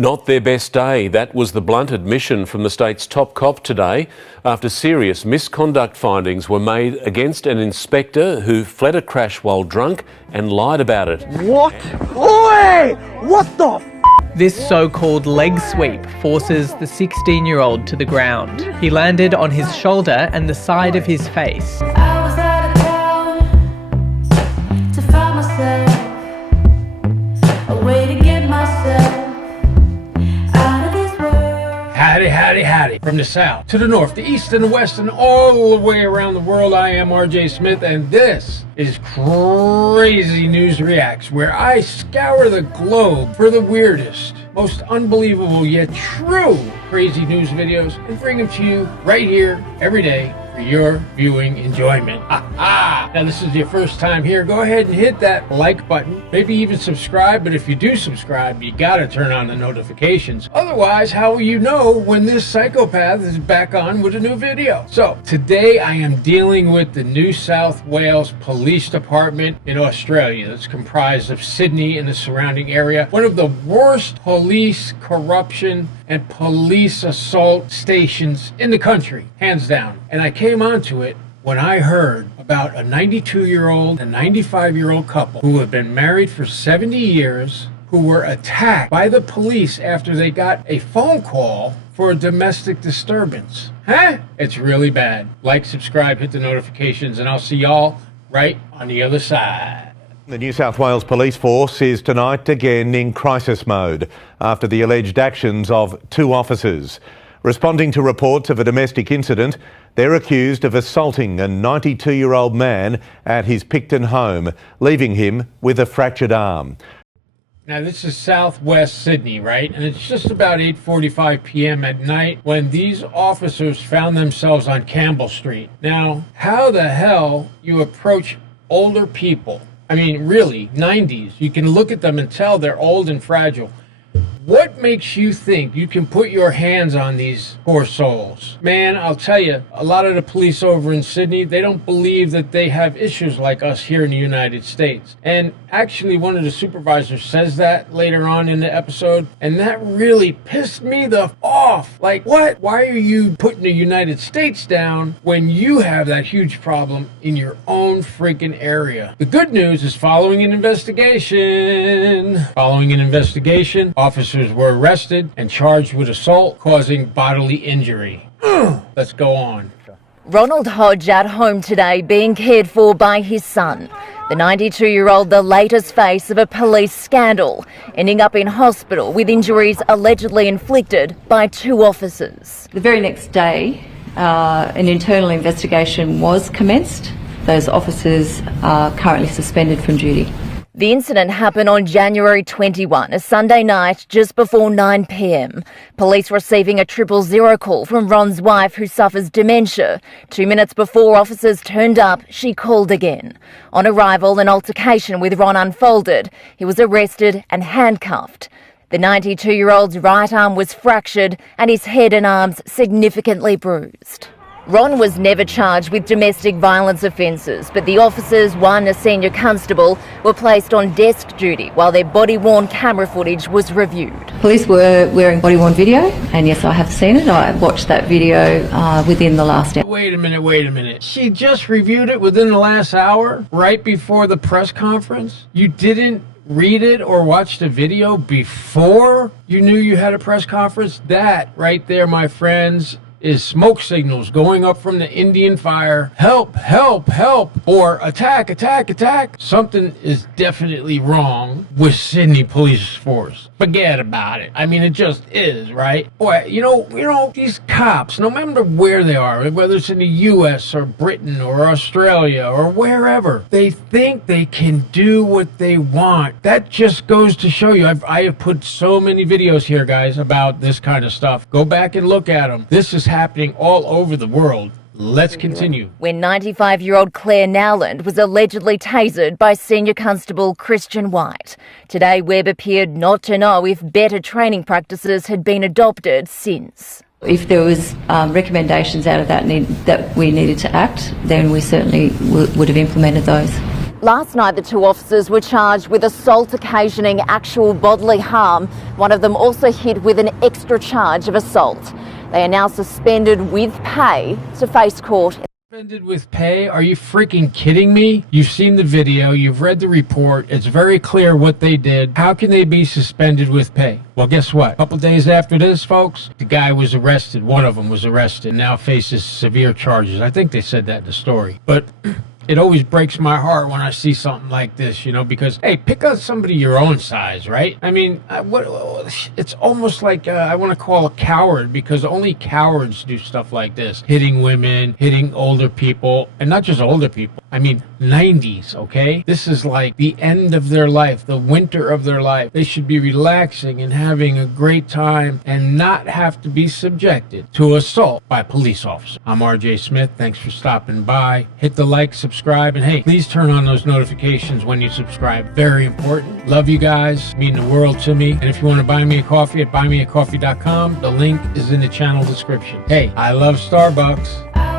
Not their best day. That was the blunt admission from the state's top cop today after serious misconduct findings were made against an inspector who fled a crash while drunk and lied about it. What? Oi! What the f***? This so-called leg sweep forces the 16-year-old to the ground. He landed on his shoulder and the side of his face. I was out of town to find myself, a way to get myself out of this world. Howdy, howdy, howdy. From the south to the north, the east and the west, and all the way around the world, I am RJSMITH, and this is Crazy News Reacts, where I scour the globe for the weirdest, most unbelievable yet true crazy news videos and bring them to you right here every day for your viewing enjoyment. Now, this is your first time here, go ahead and hit that like button, maybe even subscribe, but if you do subscribe, you gotta turn on the notifications. Otherwise, how will you know when this psychopath is back on with a new video? So, today I am dealing with the New South Wales Police Department in Australia. That's comprised of Sydney and the surrounding area. One of the worst police corruption and police assault stations in the country, hands down. And I came onto it when I heard about a 92-year-old and 95-year-old couple who have been married for 70 years, who were attacked by the police after they got a phone call for a domestic disturbance. Huh? It's really bad. Like, subscribe, hit the notifications, and I'll see y'all right on the other side. The New South Wales Police Force is tonight again in crisis mode after the alleged actions of two officers. Responding to reports of a domestic incident, they're accused of assaulting a 92-year-old man at his Picton home, leaving him with a fractured arm. Now, this is southwest Sydney, right? And it's just about 8:45 p.m. at night when these officers found themselves on Campbell Street. Now, how the hell you approach older people? I mean, really, 90s. You can look at them and tell they're old and fragile. What makes you think you can put your hands on these poor souls? Man, I'll tell you, a lot of the police over in Sydney, they don't believe that they have issues like us here in the United States. And actually, one of the supervisors says that later on in the episode, and that really pissed me the f off. Like, what? Why are you putting the United States down when you have that huge problem in your own freaking area? The good news is following an investigation, officers were arrested and charged with assault causing bodily injury. Let's go on. Ronald Hodge at home today being cared for by his son. The 92-year-old, the latest face of a police scandal, ending up in hospital with injuries allegedly inflicted by two officers. The very next day, an internal investigation was commenced. Those officers are currently suspended from duty. The incident happened on January 21, a Sunday night just before 9 p.m. Police receiving a 000 call from Ron's wife who suffers dementia. 2 minutes before officers turned up, she called again. On arrival, an altercation with Ron unfolded. He was arrested and handcuffed. The 92-year-old's right arm was fractured and his head and arms significantly bruised. Ron was never charged with domestic violence offences, but the officers, one a senior constable, were placed on desk duty while their body-worn camera footage was reviewed. Police were wearing body-worn video, and yes, I have seen it. I watched that video within the last hour. Wait a minute. She just reviewed it within the last hour, right before the press conference? You didn't read it or watch the video before you knew you had a press conference? That right there, my friends, is smoke signals going up from the Indian fire. Help, help, help, or attack, attack, attack. Something is definitely wrong with Sydney Police Force. Forget about it. I mean, it just is, right? Boy, you know, these cops, no matter where they are, whether it's in the US or Britain or Australia or wherever, they think they can do what they want. That just goes to show you, I have put so many videos here, guys, about this kind of stuff. Go back and look at them. This is happening all over the world. Let's continue. When 95-year-old Claire Nowland was allegedly tasered by Senior Constable Christian White. Today, Webb appeared not to know if better training practices had been adopted since. If there was recommendations out of that that we needed to act, then we certainly would have implemented those. Last night, the two officers were charged with assault occasioning actual bodily harm. One of them also hit with an extra charge of assault. They are now suspended with pay to face court. Suspended with pay? Are you freaking kidding me? You've seen the video, you've read the report, it's very clear what they did. How can they be suspended with pay? Well, guess what? A couple days after this, folks, the guy was arrested. One of them was arrested, now faces severe charges. I think they said that in the story. But it always breaks my heart when I see something like this, you know, because, hey, pick out somebody your own size, right? I mean, it's almost like I want to call a coward, because only cowards do stuff like this. Hitting women, hitting older people, and not just older people. I mean, 90s, okay? This is like the end of their life, the winter of their life. They should be relaxing and having a great time and not have to be subjected to assault by police officers. I'm RJ Smith. Thanks for stopping by. Hit the like, subscribe, and hey, please turn on those notifications when you subscribe. Very important. Love you guys. Mean the world to me. And if you want to buy me a coffee at buymeacoffee.com, the link is in the channel description. Hey, I love Starbucks.